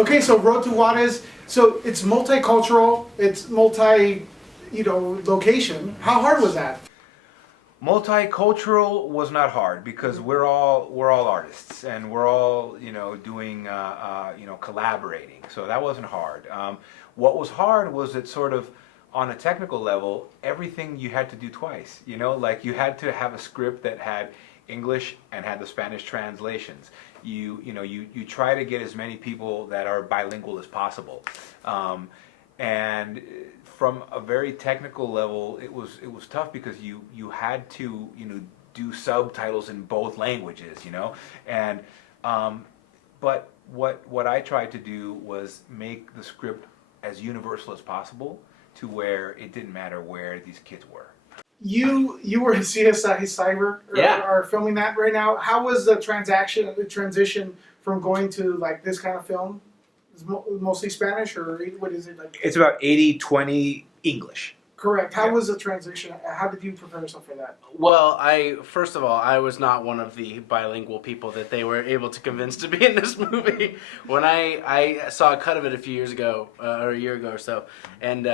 Okay, so Road to Juarez. So it's multicultural. It's multi, location. How hard was that? Multicultural was not hard because we're all artists and we're all doing collaborating. So that wasn't hard. What was hard was that sort of on a technical level, everything you had to do twice. Like you had to have a script that had English and had the Spanish translations. You try to get as many people that are bilingual as possible, and from a very technical level, it was tough because you had to do subtitles in both languages, and but what I tried to do was make the script as universal as possible to where it didn't matter where these kids were. You were in CSI Cyber, Yeah. are filming that right now. How was the transition from going to like this kind of film? Is mostly Spanish, or what is it like? It's about 80-20 English. Correct. How Yeah. was the transition? How did you prepare yourself for that? Well, first of all, I was not one of the bilingual people that they were able to convince to be in this movie. When I saw a cut of it a few years ago, or a year ago or so, and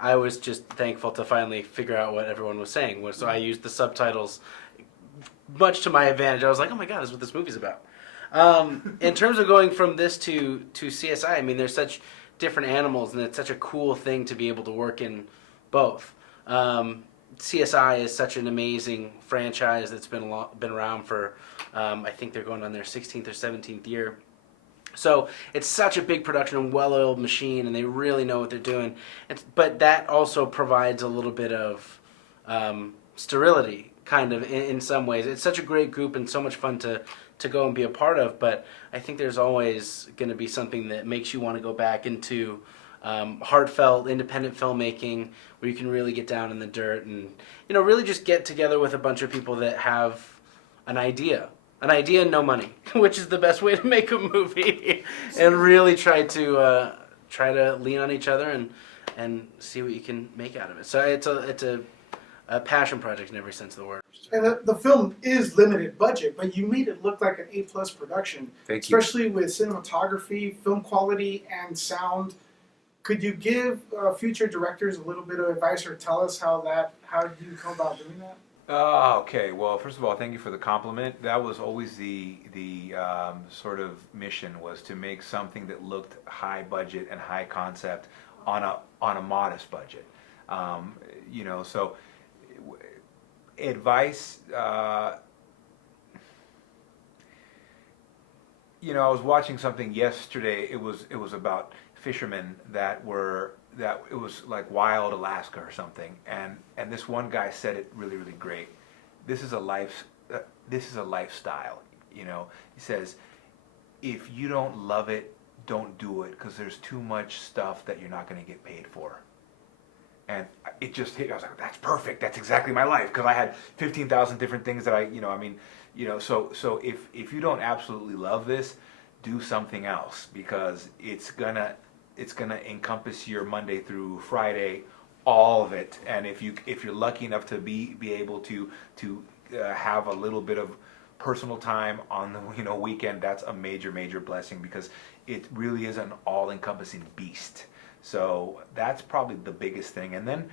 I was just thankful to finally figure out what everyone was saying. So I used the subtitles, much to my advantage. I was like, oh my god, this is what this movie's about. In terms of going from this to CSI, I mean, there's such different animals, and it's such a cool thing to be able to work in both. CSI is such an amazing franchise that's been around for, I think they're going on their 16th or 17th year. So it's such a big production and well-oiled machine, and they really know what they're doing. But that also provides a little bit of sterility, kind of, in some ways. It's such a great group and so much fun to go and be a part of, but I think there's always going to be something that makes you want to go back into heartfelt, independent filmmaking where you can really get down in the dirt and, really just get together with a bunch of people that have an idea and no money, which is the best way to make a movie, and really try to lean on each other and see what you can make out of it. So it's a passion project in every sense of the word. And the film is limited budget, but you made it look like an A+ production. Thank you. Especially with cinematography, film quality, and sound. Could you give future directors a little bit of advice, or tell us how do you come about doing that? Okay. Well, first of all, thank you for the compliment. That was always the sort of mission, was to make something that looked high budget and high concept on a modest budget. So advice. I was watching something yesterday. It was about fishermen that it was like wild Alaska or something, and this one guy said it really, really great. This is a lifestyle. He says, if you don't love it, don't do it, because there's too much stuff that you're not going to get paid for. And it just hit. I was like, that's perfect. That's exactly my life, because I had 15,000 different things that So if you don't absolutely love this, do something else, because it's gonna encompass your Monday through Friday, all of it. And if you're lucky enough to be able to have a little bit of personal time on the weekend, that's a major blessing, because it really is an all-encompassing beast. So that's probably the biggest thing. And then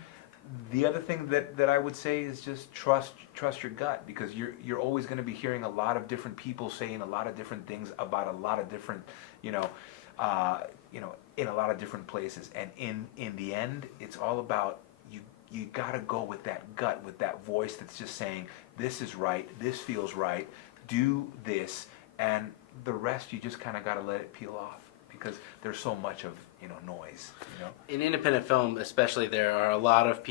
the other thing that I would say is just trust your gut, because you're always going to be hearing a lot of different people saying a lot of different things about a lot of different in a lot of different places. And in the end, it's all about you got to go with that gut, with that voice that's just saying, this is right, this feels right, do this, and the rest you just kind of got to let it peel off, because there's so much of noise. In independent film especially, there are a lot of people